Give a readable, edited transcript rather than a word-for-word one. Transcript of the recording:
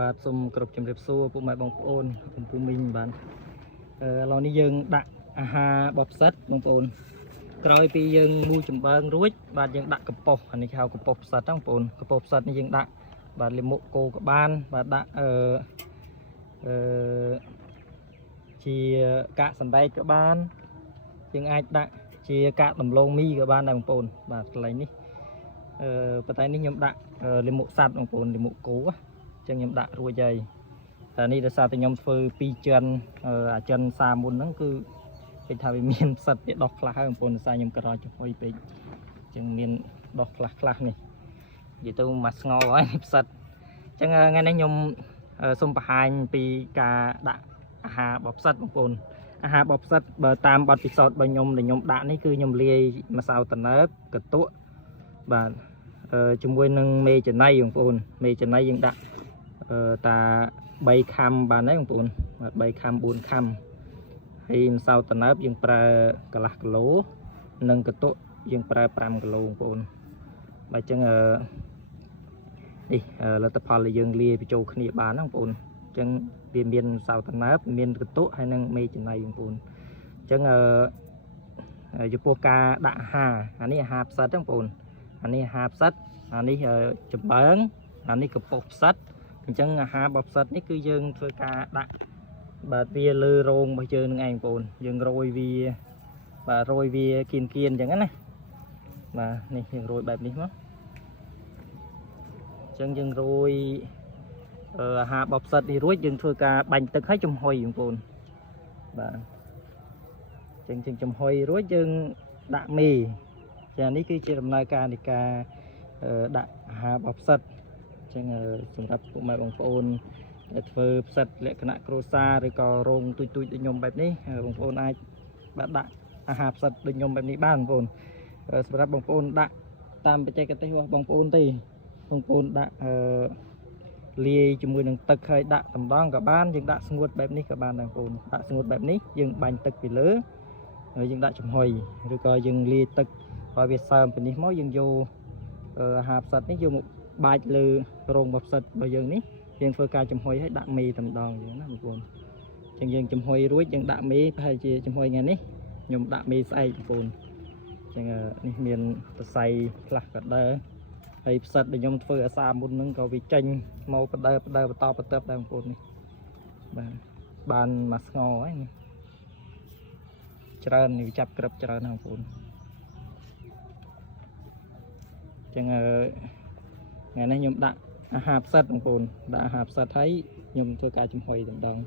បាទសូមគោរពជំរាបសួរពុកម៉ែបងប្អូនកំពុងមីងបាទឥឡូវនេះយើងដាក់អាហារបបផ្សិតបងប្អូនក្រោយពីយើងមូចំបើងរួចបាទយើងដាក់កំប៉ុស្តអានេះគេហៅកំប៉ុស្តផ្សិតបងប្អូនកំប៉ុស្តផ្សិតនេះយើងដាក់បាទលាមកគោក៏បានបាទដាក់ជាកាកសណ្ដែកក៏បានយើងអាចដាក់ជាកាកដំឡូងមីក៏បានដែរបងប្អូនបាទកន្លែងនេះប៉ុន្តែនេះខ្ញុំដាក់លាមកសัตว์បងប្អូនលាមកគោចឹងខ្ញុំដាក់រួចហើយតែនេះដោយសារតែខ្ញុំធ្វើ2ចិនអាចិនសាមុនហ្នឹងគឺគេថាវាមានផ្សិតវាដោះខ្លះហើយបងប្អូនដោយសារខ្ញុំក្រោយចំហុយពេកចឹងមានដោះខ្លះនេះនិយាយទៅមកស្ងោហើយផ្សិតចឹងថ្ងៃនេះខ្ញុំសូមបង្ហាញពីការដាក់អាហារបបផ្សិតបងប្អូនអាហារបបផ្សិតបើតាមបទពិសោធន៍របស់ខ្ញុំដែលខ្ញុំដាក់នេះគឺខ្ញុំលាយម្សៅត្នោតកន្ទក់បាទជាមួយនឹងមេចំណៃបងប្អូនមេចំណៃយើងដាក់តា3ខាំបានហើយបងប្អូនបាទ3ខាំ4ខាំហើយម្សៅត្នោតយើងប្រើកន្លះគីឡូនិងកន្ទក់យើងប្រើ5គីឡូបងប្អូនបាទអញ្ចឹងនេះលទ្ធផលដែលយើងលាយបញ្ចូលគ្នាបានណាបងប្អូនអញ្ចឹងវាមានម្សៅត្នោតមានកន្ទក់ហើយនិងមេចំណៃបងប្អូនអញ្ចឹងចំពោះការដាក់អាហារអានេះអាហារផ្សិតបងប្អូនអានេះអាហារផ្សិតអានេះចំបើងអានេះកំប៉ុស្តផ្សិតអញ្ចឹងអាហារបបផ្សិតនេះគឺយើងធ្វើការដាក់បាទវាលើរងរបស់យើងនឹងឯងបងប្អូនយើងរោយវាបាទរោយវាគៀនអញ្ចឹងណាបាទនេះយើងរោយបែបនេះមកអញ្ចឹងយើងរោយអាហារបបផ្សិតនេះរួចយើងធ្វើការបាញ់ទឹកឲ្យចំហុយបងប្អូនបាទអញ្ចឹងចំហុយរួចយើងដាក់មេចានេះគឺជាដំណើរការនៃការដាក់អាហារបបផ្សិតអញ្ចឹងសម្រាប់ពុកម៉ែបងប្អូនដែលធ្វើផ្សិតលក្ខណៈគ្រួសារឬក៏រោងទូចដូចខ្ញុំបែបនេះបងប្អូនអាចបាទដាក់អាហារផ្សិតដូចខ្ញុំបែបនេះបានបងប្អូនសម្រាប់បងប្អូនដាក់តាមបច្ចេកទេសរបស់បងប្អូនទេបងប្អូនដាក់លាយជាមួយនឹងទឹកហើយដាក់តម្ដងក៏បានយើងដាក់ស្ងួតបែបនេះក៏បានដែរបងប្អូនដាក់ស្ងួតបែបនេះយើងបាញ់ទឹកពីលើហើយយើងដាក់ចំហុយឬក៏យើងលាយទឹកឲ្យវាសើមពីនេះមកយើងយកអាហារផ្សិតនេះយកមកបាចលើរងរបស់ផ្សិតរបស់យើងនេះយើងធ្វើការចំហុយឲ្យដាក់មេតែម្ដងអញ្ចឹងណាបងប្អូនអញ្ចឹងយើងចំហុយរួចយើងដាក់មេប្រហែលជាចំហុយថ្ងៃនេះខ្ញុំដាក់មេស្អែកបងប្អូនអញ្ចឹងនេះមានសរសៃខ្លះក៏ដែរហើយផ្សិតដែលខ្ញុំធ្វើអាសាមុនហ្នឹងក៏វាចេញមកបដើបន្តបន្ទាប់ដែរបងប្អូននេះបាទបានមកស្ងោហើយនេះច្រើននេះចាប់ក្រឹបច្រើនណាបងប្អូនអញ្ចឹងថ្ងៃនេះខ្ញុំដាក់អាហារផ្សិតបងប្អូនដាក់អាហារផ្សិតហើយខ្ញុំធ្វើការចំហុយតែម្ដង